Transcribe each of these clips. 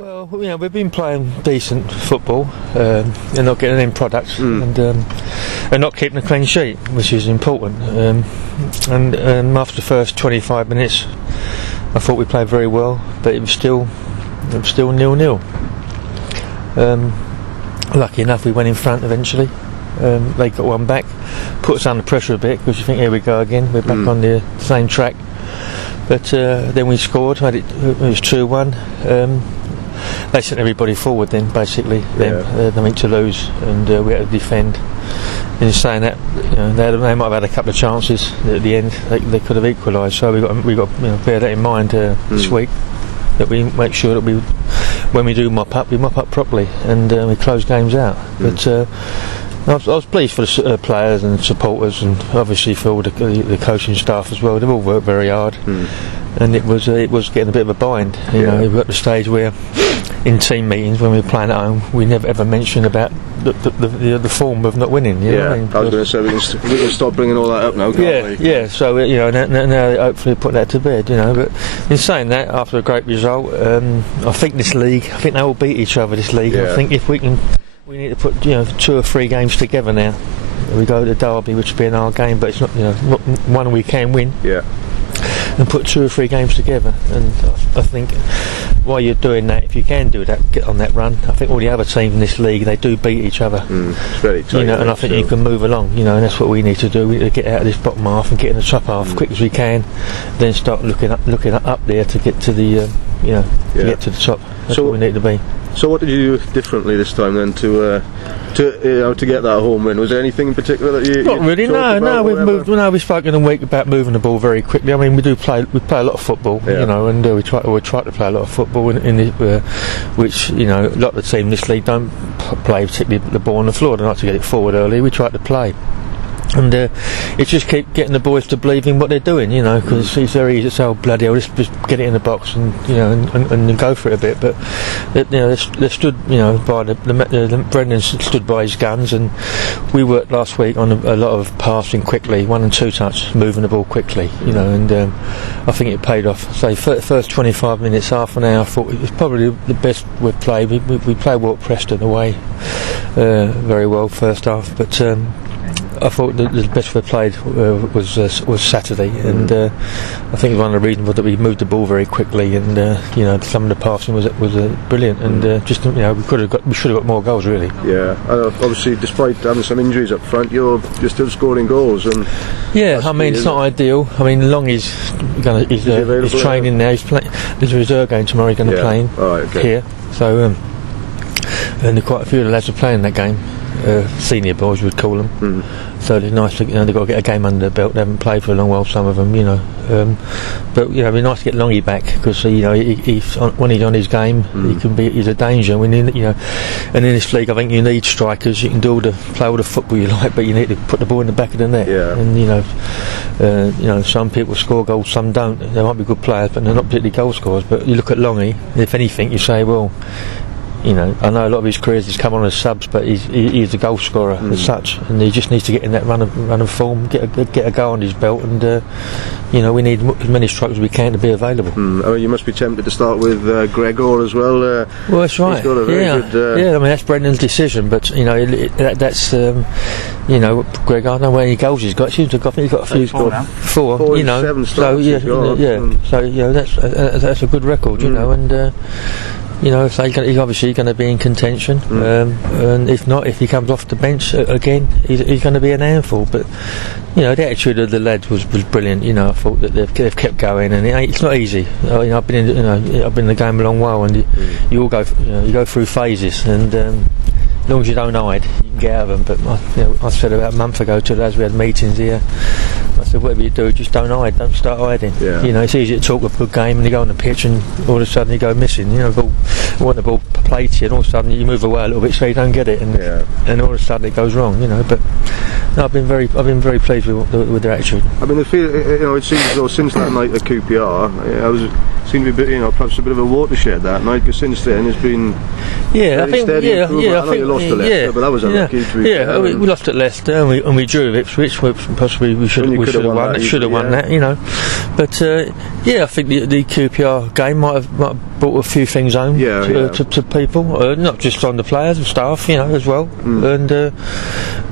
Well, we've been playing decent football and not getting any products and not keeping a clean sheet, which is important. And after the first 25 minutes, I thought we played very well, but it was still 0-0. Lucky enough, we went in front eventually. They got one back, put us under pressure a bit because you think, here we go again, we're back on the same track. But then we scored, it was 2-1. They sent everybody forward then, basically. Nothing to lose, and we had to defend. In saying that, they might have had a couple of chances at the end. They could have equalised. So we got bear that in mind this week. That we make sure that when we do mop up, we mop up properly, and we close games out. But I was pleased for the players and supporters, and obviously for all the coaching staff as well. They've all worked very hard. And it was getting a bit of a bind. We got to the stage where, in team meetings when we were playing at home, we never ever mentioned about the form of not winning. You know what I mean? I was going to say we can stop bringing all that up now, can't we? Yeah. So now they hopefully put that to bed. But in saying that, after a great result, I think this league, they all beat each other. This league. I think if we need to put 2 or 3 games together now. We go to Derby, which will be an hard game, but it's not one we can win. Yeah. And put 2 or 3 games together, and I think while you're doing that, if you can do that, get on that run. I think all the other teams in this league, they do beat each other. It's very tight, and I think you can move along. And that's what we need to do. We need to get out of this bottom half and get in the top half as quick as we can. Then start looking up there to get to the to get to the top. That's what we need to be. So what did you do differently this time then to get that home win? Was there anything in particular that you? Not really. No. We've moved. We've spoken a week about moving the ball very quickly. I mean, we play a lot of football, and we try to play a lot of football which a lot of the team in this league don't play particularly the ball on the floor. They like to get it forward early. We try to play. And it's just keep getting the boys to believe in what they're doing, because it's very easy to say, oh, bloody hell, just get it in the box and and go for it a bit. But they stood, by Brendan stood by his guns, and we worked last week on a lot of passing quickly, 1 and 2 touch, moving the ball quickly, and I think it paid off. So first 25 minutes, half an hour, I thought it was probably the best we've played. We played well at Preston away very well first half, but. I thought the best we played was Saturday, and I think one of the reasons was that we moved the ball very quickly, and some of the passing was brilliant, and we should have got more goals really. Yeah, obviously despite having some injuries up front, you're still scoring goals, and it's not ideal. I mean, Long he's training now. He's playing. There's a reserve game tomorrow. He's going to play here, so and quite a few of the lads are playing that game. Senior boys would call them. So it's nice to, they've got to get a game under their belt. They haven't played for a long while, some of them, but it'd be nice to get Longy back, because when he's on his game, he's a danger. We need, and in this league, I think you need strikers. You can play all the football you like, but you need to put the ball in the back of the net. Yeah. And some people score goals, some don't. They might be good players, but they're not particularly goal scorers. But you look at Longy, if anything, you say, well. I know a lot of his careers he's come on as subs, but he's a goal scorer as such, and he just needs to get in that run of form, get a goal on his belt, and we need as many strikers as we can to be available. You must be tempted to start with Gregor as well. Well, that's right. He's got a very good. I mean that's Brendan's decision, but that's Gregor. I don't know how many goals he's got. I think he's got a few. 4. 7 starts. So that's a good record, and. He's obviously going to be in contention, and if he comes off the bench again, he's going to be an handful. But the attitude of the lads was brilliant. I thought that they've kept going, and it's not easy. I've been in the game a long while, and you all go through phases, and as long as you don't hide, you can get out of them. But I said about a month ago to the lads, we had meetings here. I said, whatever you do, just don't hide, don't start hiding. It's easy to talk a good game and you go on the pitch and all of a sudden you go missing. Want the ball played to you, and all of a sudden you move away a little bit so you don't get it, and all of a sudden it goes wrong. But I've been very pleased with their attitude. I mean, it seems as though since that night at QPR, seemed to be perhaps a bit of a watershed that night, because since then it's been very steady improvement. I know you lost to Leicester, but that was unlucky to be fair. We lost at Leicester and we drew Ipswich, which possibly we should have won that. Should have won that, But I think the QPR game might have brought a few things home to people, not just on the players and staff, as well. And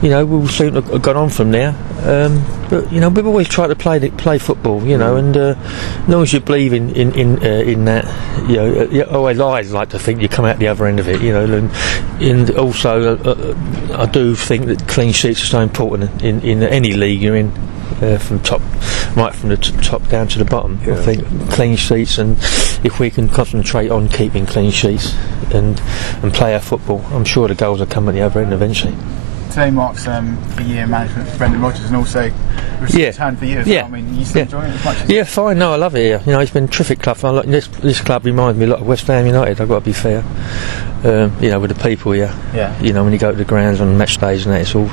we seem to have gone on from there. But we've always tried to play football, and as long as you believe in that, always I like to think you come out the other end of it, and also I do think that clean sheets are so important in any league you're in. From the top down to the bottom. I think clean sheets, and if we can concentrate on keeping clean sheets and play our football, I'm sure the goals will come at the other end eventually. Today marks the year management for Brendan Rodgers, and also return for you as well. I mean, you still enjoying it as much as fine. No, I love it here. It's been a terrific club. This club reminds me a lot of West Ham United, I've got to be fair. With the people here. When you go to the grounds on match days and that, it's all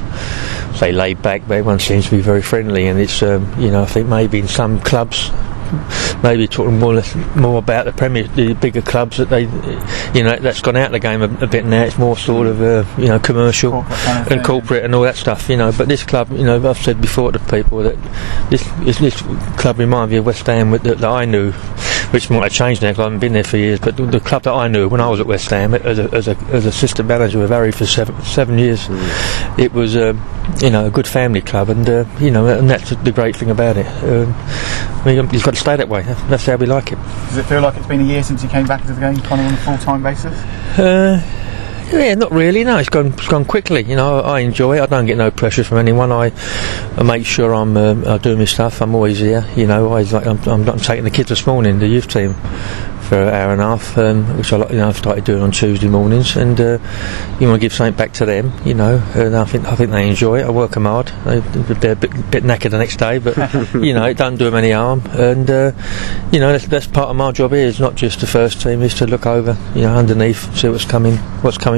laid back, but everyone seems to be very friendly, and it's I think maybe in some clubs, maybe talking more about the bigger clubs that they, that's gone out of the game a bit now. It's more sort of commercial and corporate and all that stuff, But this club, I've said before to people that this club reminds me of West Ham that I knew, which might have changed now because I haven't been there for years. But the club that I knew when I was at West Ham as assistant manager with Harry for seven years, it was a good family club, and and that's the great thing about it. You've got to stay that way. That's how we like it. Does it feel like it's been a year since you came back into the game, kind of on a full-time basis? Not really. No, it's gone quickly. I enjoy it. I don't get no pressure from anyone. I make sure I do my stuff. I'm always here. I'm taking the kids this morning, the youth team, for an hour and a half, which I've started doing on Tuesday mornings, and you want to give something back to them, and I think they enjoy it. I work them hard. They're a bit knackered the next day, but it don't do them any harm, and that's part of my job here. Is not just the first team, is to look over, underneath, see what's coming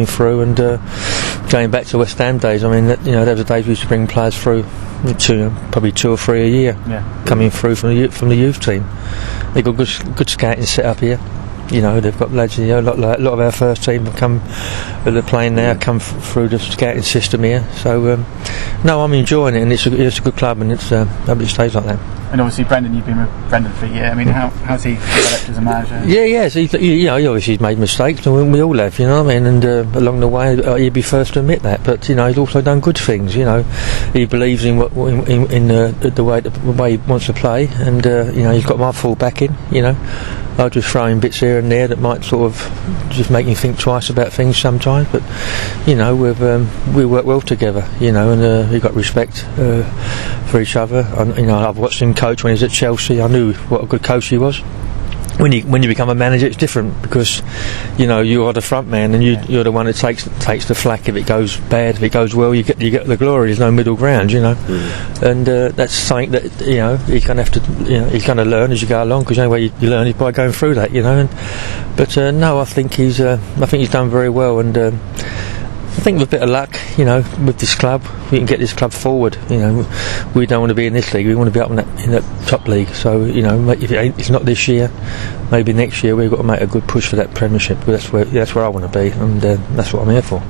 through, and going back to West Ham days. I mean, there was the days we used to bring players through, probably 2 or 3 a year, coming through from the youth team. They've got good scouting set up here. They've got lads. A lot of our first team have come, that are playing now, come through the scouting system here. So, no, I'm enjoying it, and it's a good club, and it's hope it stays like that. And obviously, Brendan, you've been with Brendan for a year. I mean, how's he developed as a manager? Yeah. So he obviously he's made mistakes, and we all have, And along the way, he'd be first to admit that. But he's also done good things. He believes in the way he wants to play, and he's got my full backing. I'll just throw in bits here and there that might sort of just make me think twice about things sometimes. But we work well together. And we've got respect for each other. I've watched him coach when he was at Chelsea. I knew what a good coach he was. When you become a manager, it's different because you are the front man, and you're the one that takes the flak if it goes bad. If it goes well, you get the glory. There's no middle ground, and that's something that he's going to have to he's going to learn as you go along, because the only way you learn is by going through that, But no, I think he's done very well, and I think with a bit of luck, with this club, we can get this club forward. We don't want to be in this league. We want to be up in that top league. So, if it's not this year, maybe next year we've got to make a good push for that Premiership. That's where I want to be, and that's what I'm here for.